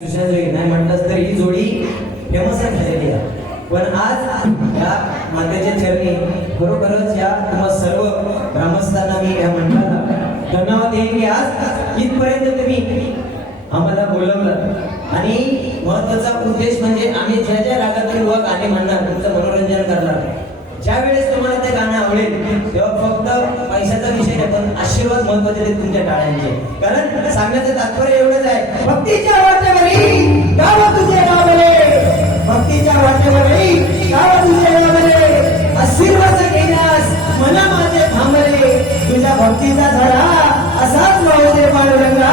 नाही म्हटलंच तर ही जोडी फेमस झालेली आहे. पण आज या मातेच्या चरणी खरोखरच या तुम्हा सर्व ग्रामस्थांना मी या मंडळाला धन्यवाद देईन की आज इथपर्यंत तुम्ही आम्हाला बोलवलं. आणि महत्वाचा उद्देश म्हणजे आम्ही ज्या ज्या रागातील व गाणे म्हणणार तुमचं मनोरंजन करणार. ज्या वेळेस तुम्हाला ते गाणं आवडेल तेव्हा फक्त पैशाचा विषय नाही पण आशीर्वाद महत्वाचे आहेत तुमच्या टाळ्यांचे. कारण सांगण्याचं तात्पर्य एवढंच आहे, भक्तीच्या वाटेवरी गाव तुझे गावले, भक्तीच्या वाटेवरी गाव तुझे गावले, आशीर्वाद घेण्यास मना माझे थांबले, तुझ्या भक्तीचा धडा असाच वाहू दे पांडुरंगा.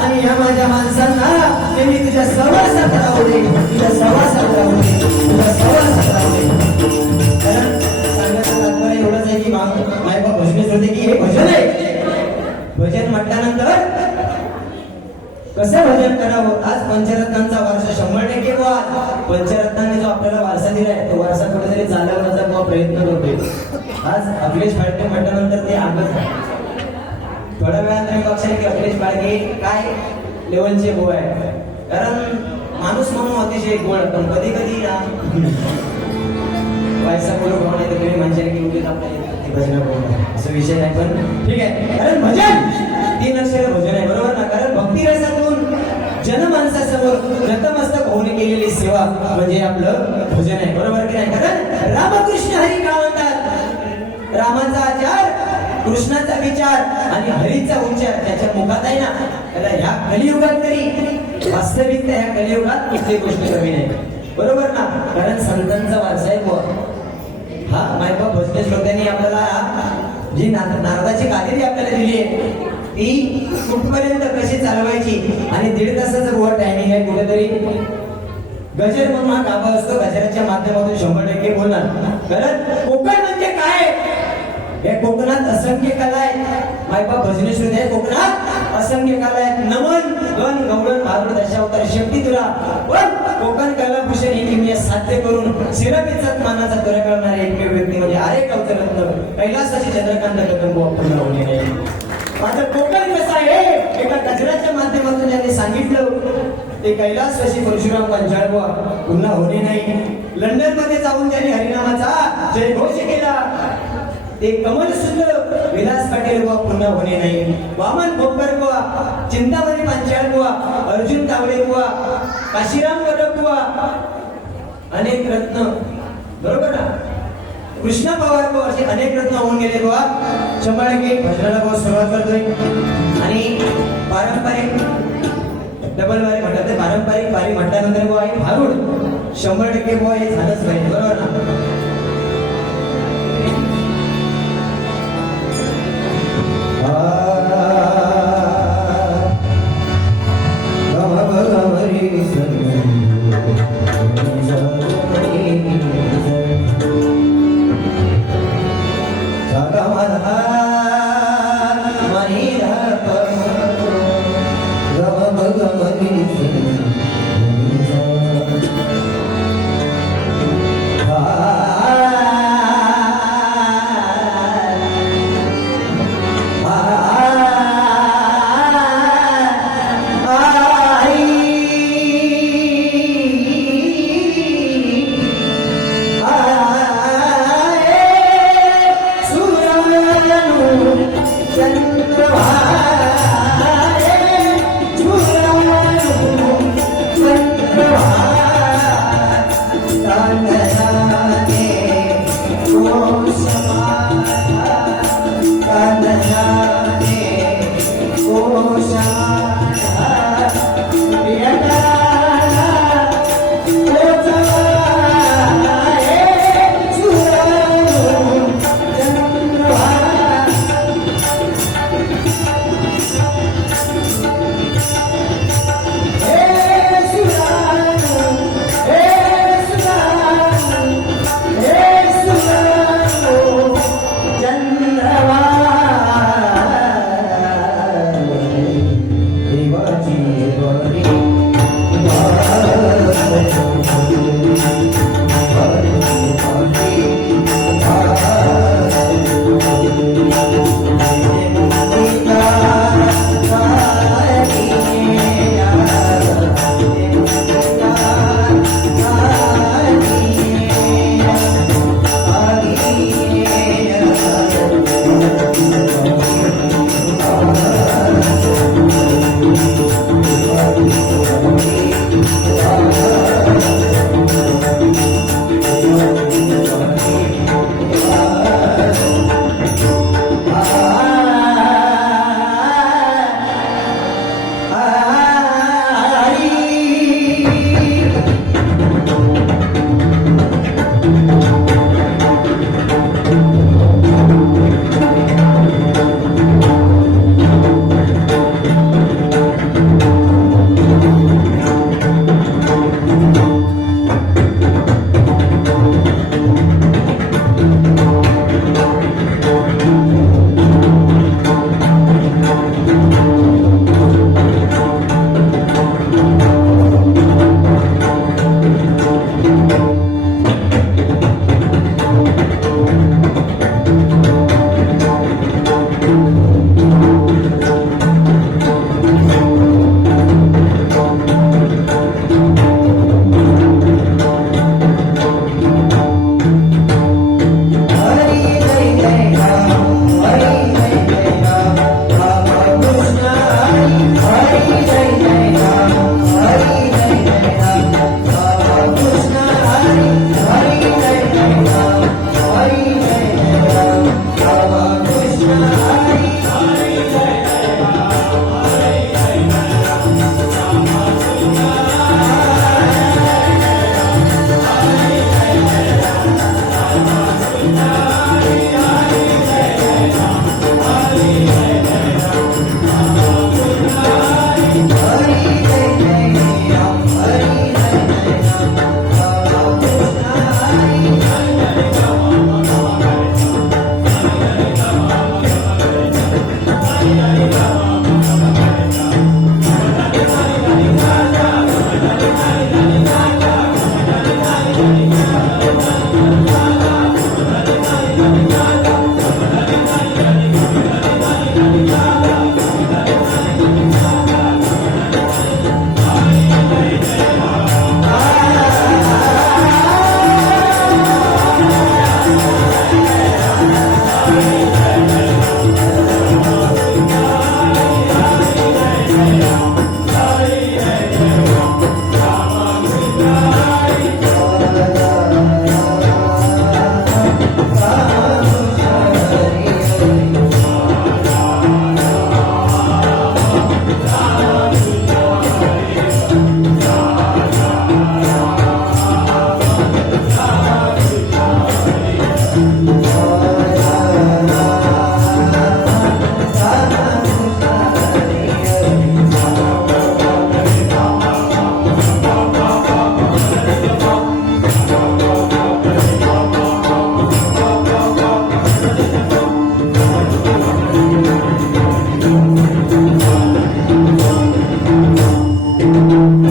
आणि या माझ्या माणसांना नेहमी तुझ्या सहवासात राहू दे, तुझ्या सहवासात राहू दे, तुझ्या सहवासात राहू दे. कारण सांगण्याचं तात्पर्य एवढंच आहे की मायबा भजनेच होते की हे भजन आहे. भजन म्हटल्यानंतर कसं भजन करावं. आज पंचरत्नांचा वारसा 100% वा पंचरत्नांनी जो आपल्याला वारसा दिलाय तो वारसा कुठेतरी चालवण्याचा किंवा प्रयत्न करतोय. आज अखिलेश फाळके म्हटल्यानंतर ते आगत थोड्या वेळात तुम्ही बघशाल की अखिलेश फाळके काय लेवलचे गो आहे. कारण माणूस म्हणून अतिशय गोड पण कधी कधी पैसा बोलू भावना येते तुम्ही म्हणशाल की उगीच आपल्या भजन बोलतात असं विषय नाही. पण ठीक आहे, कारण भजन 3 अक्षर भजन आहे बरोबर ना. कारण भक्ती रसातून जनमानसासमोर नतमस्तक होऊन केलेली सेवा म्हणजे आपलं भजन आहे बरोबर की नाही. कारण रामकृष्ण हरी का म्हणतात, रामाचा आचार कृष्णाचा विचार आणि हरीचा उच्चार त्याच्या मुखात आहे ना. त्याला ह्या कलियुगात तरी वास्तविकता ह्या कलियुगात कुठली गोष्ट कमी नाही बरोबर ना. कारण संतांचा वारसा आहे हा मायबा भजने श्रोत्यांनी आपल्याला जी नारदाची कालेरी आपल्याला दिली आहे ती कुठपर्यंत कशी चालवायची. आणि 1.5 तासाचं बुवा टायमिंग आहे. कुठेतरी गजर म्हणून हा काबा असतो, गजराच्या माध्यमातून 100% बोलणार. कारण कोकण म्हणजे काय, या कोकणात असंख्य कला आहेत. मायबा भजने श्रोते कोकणात असंख्य कला आहेत. नमन गण गवळण भारुड दशावतार शक्ती तुला. पण कोकण कलाभूषण ही किमया साध्य करून शिरपिचत मानाचा तुरा करणारे एकमेव व्यक्ती म्हणजे आरे कवचरत्न कैलासाची चंद्रकांत कदंब पूर्ण होणे नाही. माझं कोकण कसं आहे एका गजराच्या माध्यमातून ज्यांनी सांगितलं ते कैलासवासी परशुराम पंचाळबुवा पुन्हा होणे नाही. लंडन मध्ये जाऊन त्यांनी हरिनामाचा जयघोष केला ते कमल सुंदर विलास पाटील बुवा पुन्हा होणे नाही. वामन भोकर बुवा, चिंतामणी पांचाळ बुवा, अर्जुन तावडे बुवा, काशीराम वडक बुवा, अनेक रत्न बरोबर ना. कृष्णा पवार बुवा असे अनेक रत्न होऊन गेले बुवा. 100% भजनाला बुवा सुरुवात करतोय. आणि पारंपरिक डबल वारी म्हणतात ते पारंपरिक वारी म्हटल्यानंतर बुवा आहे भारूड 100% बुवा हे झालंच पाहिजे बरोबर ना. Ah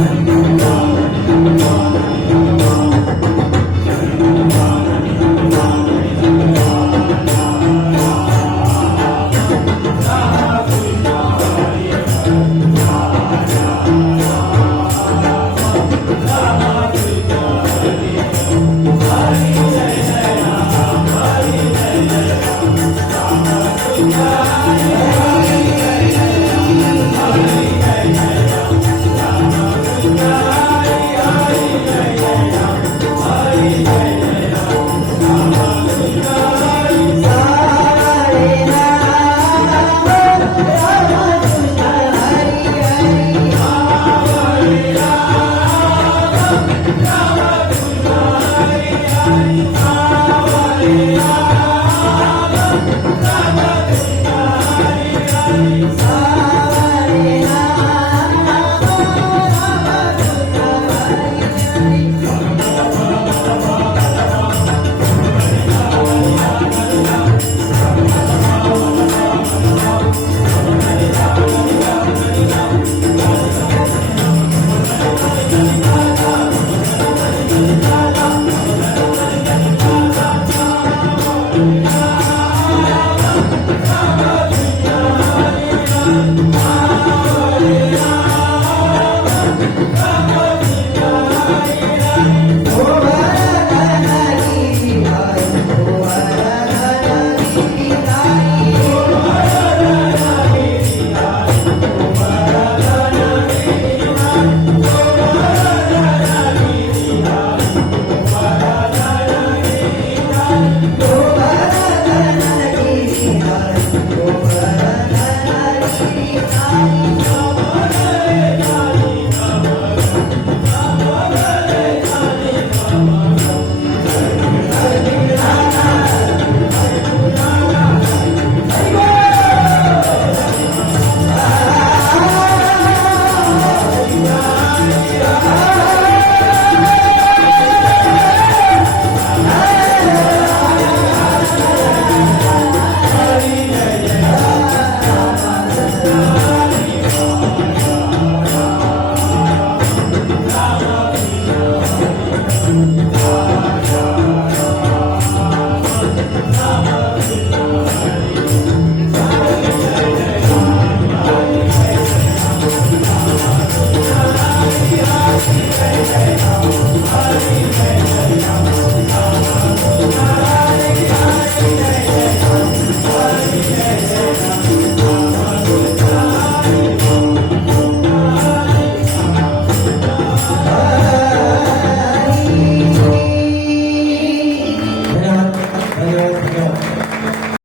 हा